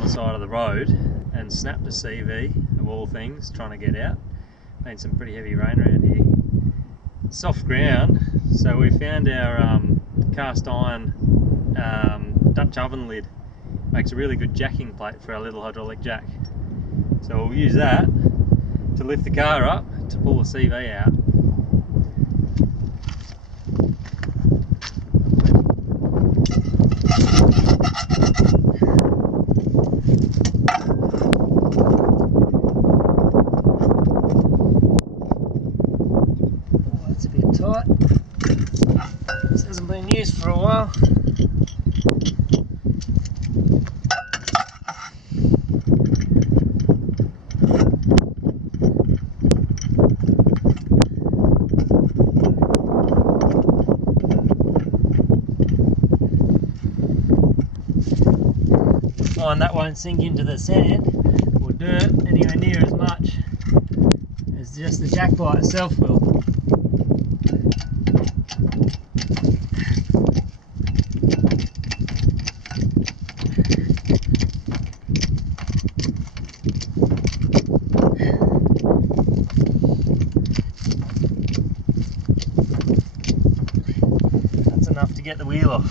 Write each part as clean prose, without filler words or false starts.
on the side of the road and snapped a CV, of all things, trying to get out. Been some pretty heavy rain around here. Soft ground, so we found our cast iron Dutch oven lid. Makes a really good jacking plate for our little hydraulic jack. So we'll use that to lift the car up to pull the CV out. Oh, that's a bit tight. This hasn't been used for a while. Find that won't sink into the sand or dirt anywhere near as much as just the jack by itself will. That's enough to get the wheel off.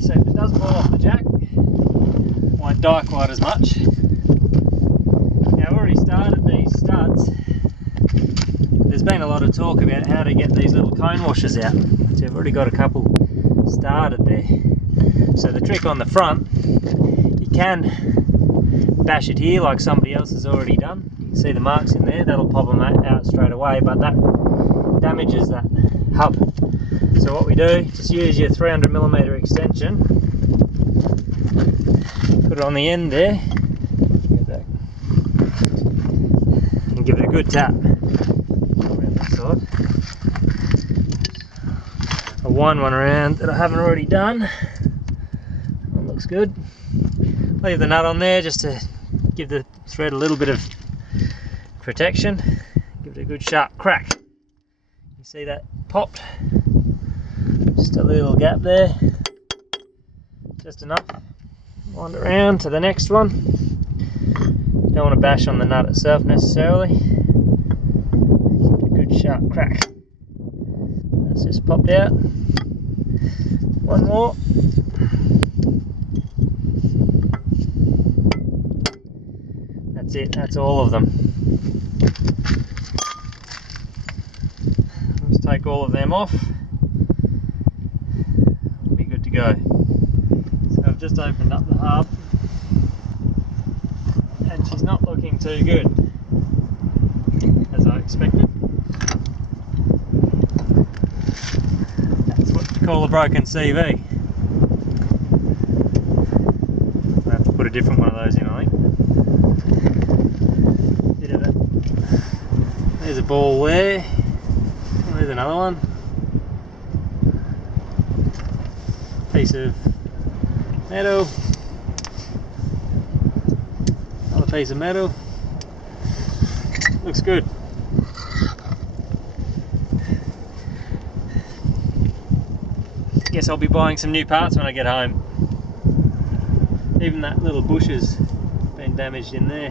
So if it does fall off the jack, it won't die quite as much. Now I've already started these studs. There's been a lot of talk about how to get these little cone washers out. So I've already got a couple started there. So the trick on the front, you can bash it here like somebody else has already done. You can see the marks in there, that'll pop them out straight away, but that damages that hub. So what we do, just use your 300mm extension, put it on the end there, and give it a good tap around that side. I'll wind one around that I haven't already done. That looks good. Leave the nut on there just to give the thread a little bit of protection. Give it a good sharp crack. You see that popped? Just a little gap there, just enough. Wind it around to the next one. You don't want to bash on the nut itself necessarily. Give it a good sharp crack. That's just popped out. One more. That's it, that's all of them. Let's take all of them off. Go. So I've just opened up the hub and she's not looking too good, as I expected. That's what you call a broken CV. I have to put a different one of those in, I think. Bit of it. There's a ball there. There's another one. Piece of metal, another piece of metal. Looks good. Guess I'll be buying some new parts when I get home. Even that little bush has been damaged in there.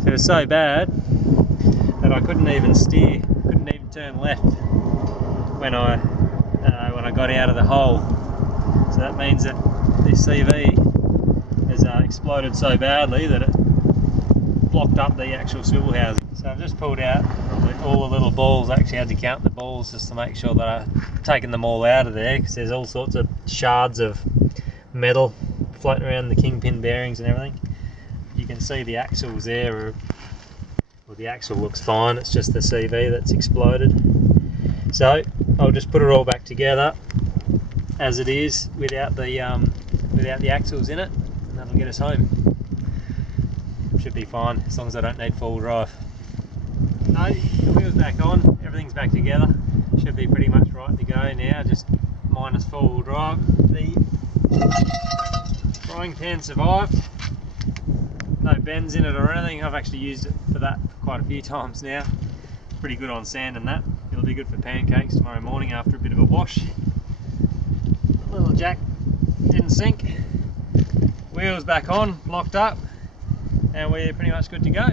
So it was so bad that I couldn't even steer, couldn't even turn left when I got out of the hole. So that means that this CV has exploded so badly that it blocked up the actual swivel housing. So I've just pulled out all the little balls. I actually had to count the balls just to make sure that I've taken them all out of there, because there's all sorts of shards of metal floating around the kingpin bearings and everything. You can see the axles there, well, the axle looks fine, it's just the CV that's exploded. So I'll just put it all back together as it is without the axles in it, and that'll get us home. Should be fine as long as I don't need full drive. So the wheels back on, everything's back together. Should be pretty much right to go now, just minus four-wheel drive. The frying pan survived. No bends in it or anything. I've actually used it for that quite a few times now. Pretty good on sand and that. It'll be good for pancakes tomorrow morning after a bit of a wash. The little jack didn't sink. Wheels back on, locked up, and we're pretty much good to go.